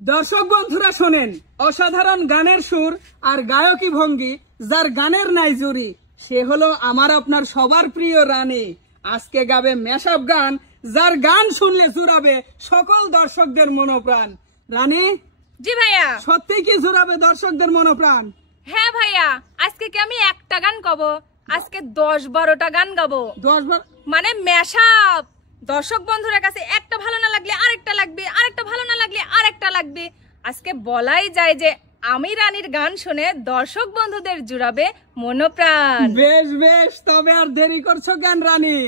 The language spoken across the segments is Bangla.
দর্শক বন্ধুরা শোনেন, অসাধারণ গানের সুর আর গায়কী ভঙ্গি, যার গানের নাই জুরি, সে হলো আমার আপনার সবার প্রিয় রানী। আজকে গাবে ম্যাশআপ গান, যার গান শুনলে জুড়াবে সকল দর্শকদের মনোপ্রাণ। রানী, জি ভাইয়া, সত্যি কি জুড়াবে দর্শকদের মনোপ্রাণ? হ্যাঁ ভাইয়া, আজকে কি আমি একটা গান গাবো, আজকে 10-12টা গান গাবো। 10 মানে ম্যাশআপ। দর্শক বন্ধুদের কাছে একটা ভালো না লাগলে আরেকটা লাগবে, আরেকটা ভালো না লাগলে আরেকটা লাগবে। আজকে বলাই যায় যে আমি রানীর গান শুনে দর্শক বন্ধুদের জুড়াবে মনোপ্রাণ। বেশ বেশ, তবে আর দেরি করছো কেন রানী,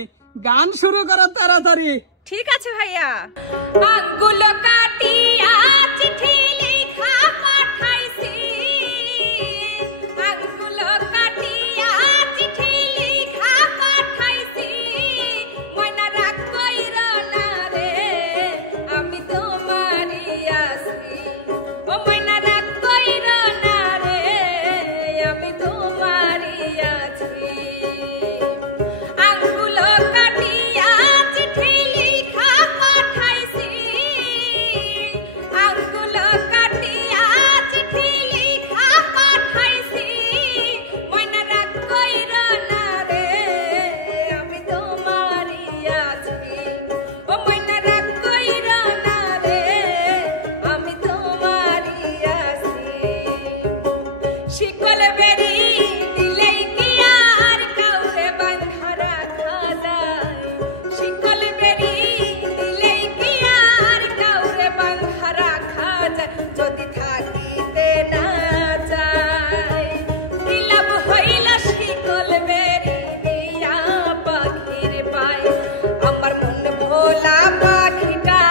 গান শুরু করো তাড়াতাড়ি। ঠিক আছে ভাইয়া। আঙ্গুল কাটিয়া চিঠি লেখা পাঠাইছি, আঙ্গুল কাটিয়া চিঠি লেখা পাঠাইছি, ময়না রাগ কইরো না রে, আমি তোমারই আছি। ও ময়না রাগ কইরো না রে, আমি তোমারই আছি। আঙ্গুল কাটিয়া চিঠি লেখা পাঠাইছি, আঙ্গুল কাটিয়া চিঠি লেখা পাঠাইছি, ময়না রাগ কইরো না রে, আমি তোমারই আছি। ও ময়না রাগ কইরো না রে, আমি তোমারই আছি। শিকল বেরি দিলেই কি আর কাউরে বাঁধা রাখা যায়, শিকল বেরি দিলেই কি আর কাউরে বাঁধা রাখা যায়, যদি থাকিতে না চাই। কি লাভ হইল শিকল বেরি দিয়া পাখির পায়, আমার মন ভোলা পাখিটা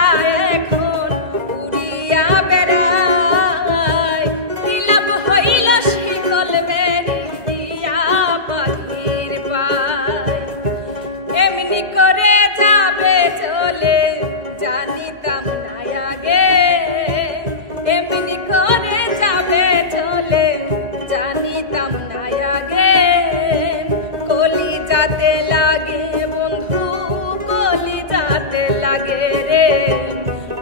এখন উড়িয়া বেড়ায়। কি লাভ হইল শিকল বেরি দিয়া পাখির পায়, এমনি করে যাবে চলে জানিতাম না আগে, এমনি করে যাবে চলে জানিতাম না আগে। কলি যাতে লাগে বন্ধু, কলি যাতে লাগে রে,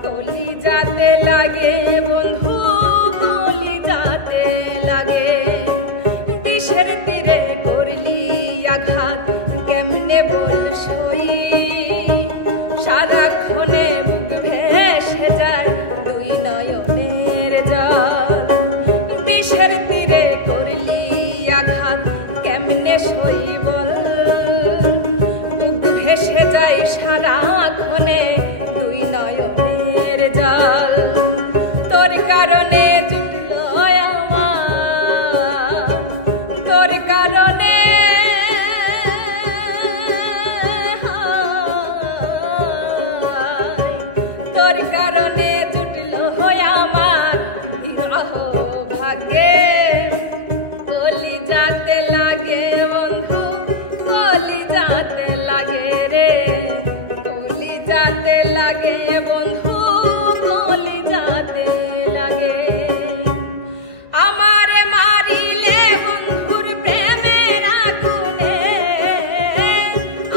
কলি যাতে লাগে বন্ধু, কলি যাতে লাগে। দিশের তীরে করলি আঘাত, কেমনে বল সই, সারাক্ষণে বুক ভেসে যায় দুই নয়নের জল। দিশের তীরে করলি আঘাত, কেমনে সই বল, বুক ভেসে যায় সারাক্ষণে দুই নয়নের জল। তোর কারণে জুটলো আমার, তোর কারণে তোর কারণে জুটলো আমার বিরহ ভাগ্যে। কলি যাতে লাগে বন্ধু, কলি যাতে লাগে রে, কলি যাতে লাগে বন্ধু, কলি যাতে লাগে। আমারে মারিলে বন্ধুর প্রেমের আগুনে,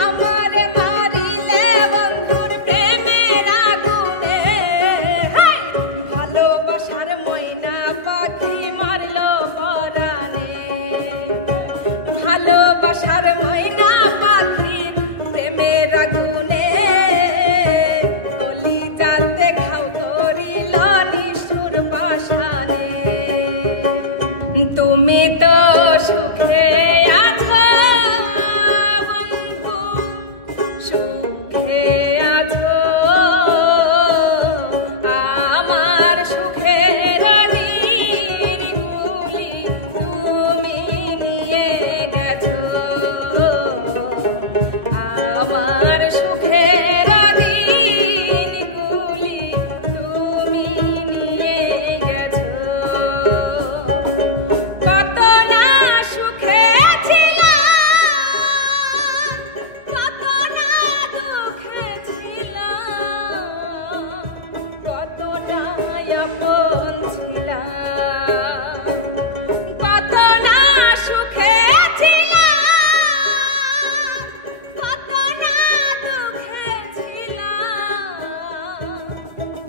আমারে মারিলে বন্ধুর প্রেমের আগুনে, হাই! ভালোবাসার ময়না পাখি মারলো পরাণে, ভালোবাসার ময়না পাখি প্রেমের আগুনে, কলি যাতে ঘাও করিল নিষ্ঠুর পাষাণে। তুমি তো সুখে আছো বন্ধু, সুখে আছো, আমার সুখের নিরিবিলি তুমি নিয়ে গেছো, আমার সুখের দিনগুলি তুমি নিয়ে গেছো। কত না সুখে ছিলাম, কত না দুঃখে ছিলাম, কত না আপন ছিলাম, কত না সুখে ছিলাম, কত না দুঃখে ছিলাম,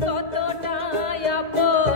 কতটা আপন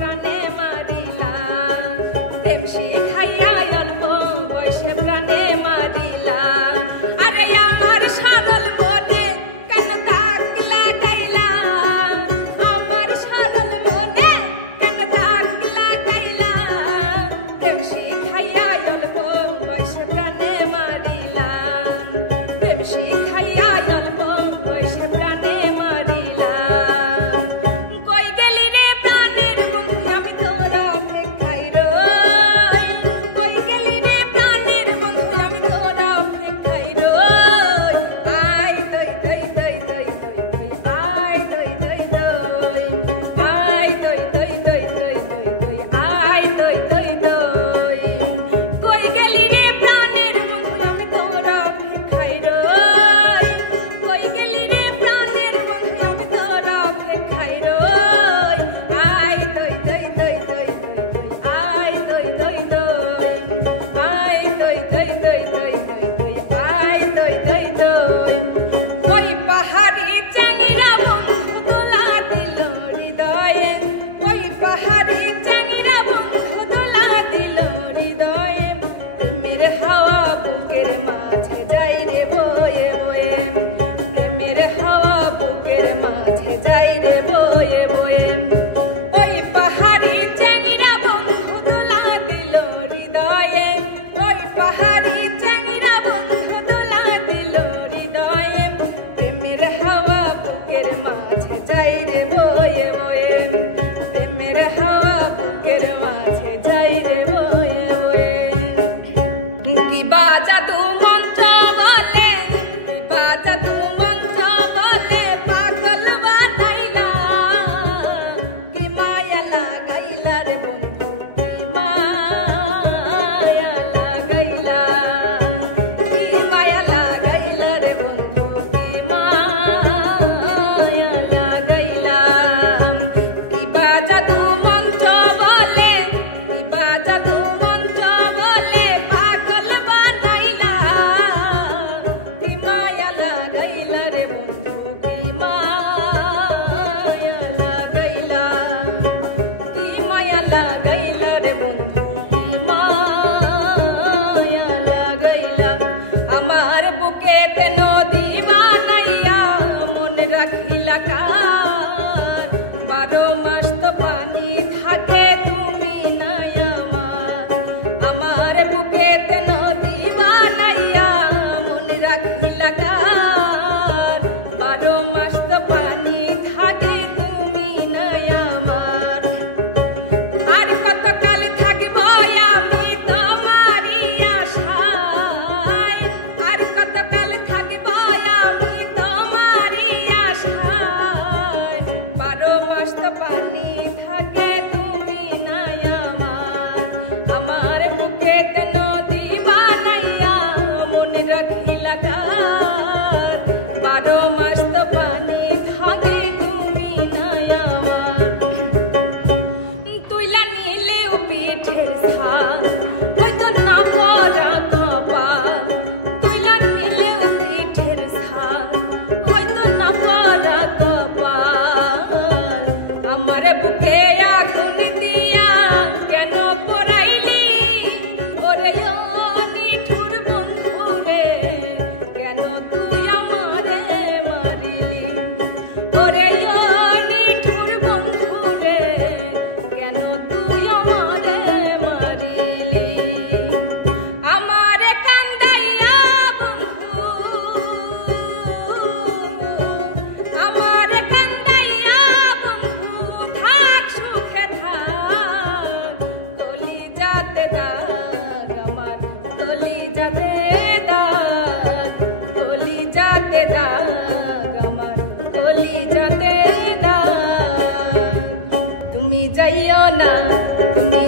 প্রাণে মারিলা প্রেম শিখাইয়া অল্প বয়সে প্রাণে মারিলা আরে আমার সারল মনে কেন দাগ লাগাইলা আমার সারল মনে কেন দাগ লাগাইলা প্রেম শিখাইয়া অল্প বয়সে প্রাণে মারিলা প্রেম শিখাইয়া অল্প বয়সে প্রাণে মারিলা কই গেলি রে প্রাণের বন্ধু আমি তোর অপেক্ষায় রই কই গেলি রে প্রাণের বন্ধু আমি তোর অপেক্ষায় রই আই দই দই দই দই দই আই দই দই দই আই দই দই দই দই দই আই দই দই দই কই গেলি রে প্রাণের বন্ধু আমি তোর অপেক্ষায় রই কই গেলি রে প্রাণের বন্ধু আমি তোর অপেক্ষায় রই আই দই দই দই দই দই আই দই দই দই আই দই দই দই দই দই আই দই দই দই ওই পাহাড়ি চ্যাংড়া বন্ধু দোলা দিল হৃদয়ে ওই পাহাড়ি চ্যাংড়া বন্ধু দোলা দিল হৃদয়ে প্রেমের হাওয়া বুকের মাঝে যাই রে বয়ে বয়ে প্রেমের হাওয়া বুকের মাঝে যাই রে বয়ে বয়ে ওই পাহাড়ি চ্যাংড়া বন্ধু দোলা দিল হৃদয়ে ওই পাহাড়ি চ্যাংড়া বন্ধু দোলা দিল হৃদয়ে প্রেমের হাওয়া বুকের মাঝে যাই রে বয়ে বয়ে প্রেমের হাওয়া বুকের মাঝে যাই রে বয়ে বয়ে দিবা জাদু মন্ত্র বলে দিবা জাদু মন্ত্র বলে পাগল বানাইলা কি মায়া লাগাইলা রে বন্ধু কি মায়া লাগাইলা কি মায়া লাগাইলা রে বন্ধু কি মায়া লাগাইলা দিবা জাদু মন্ত্র বলে দিবা জাদু মন্ত্র বলে পাগল বানাইলা কি মায়া লাগাইলা রে বন্ধু কি মায়া লাগাইলা কি মায়া লাগাইলা রে বন্ধু কি মায়া লাগাইলা আমার বুকেতে নদী বানাইয়া মনে রাখিলা কার 12 মাস তো পানি থাকে তুমি নাই আমার বুকেতে নদী বানাইয়া মনে রাখিলা কার 12 মাস তো পানি থাকে তুমি নাই আমার আর কত কাল থাকব আমি তোমারই আশায় আর কত কাল থাকব আমি তোমারই আশায় 12 মাস তো পানি থাকে তুমি নাই আমার বুকেতে নদী বানাইয়া মনে রাখিলা কার 12 মাস তো পানি থাকে তুমি নাই তুইলা নিলেও পিঠের ছাল হয়তো না পরা কপাল তুইলা নিলেও পিঠের ছাল হয়তো না পরা কপাল আমার বুকে আগুন দিয়া কেন পরাইলি ওরে নিঠুর বন্ধু রে কেন তুই আমারে মারিলি ওরে নিঠুর বন্ধু রে কেন তুই আমারে মারিলি আমারে কান্দাইয়া বন্ধু আমারে কান্দাইয়া বন্ধু থাক সুখে থাক কলিজাতে দাগ আমার কলিজাতে দাগ কলিজাতে দাগ আমার কলিজাতে দাগ তুমি যাইও না তুমি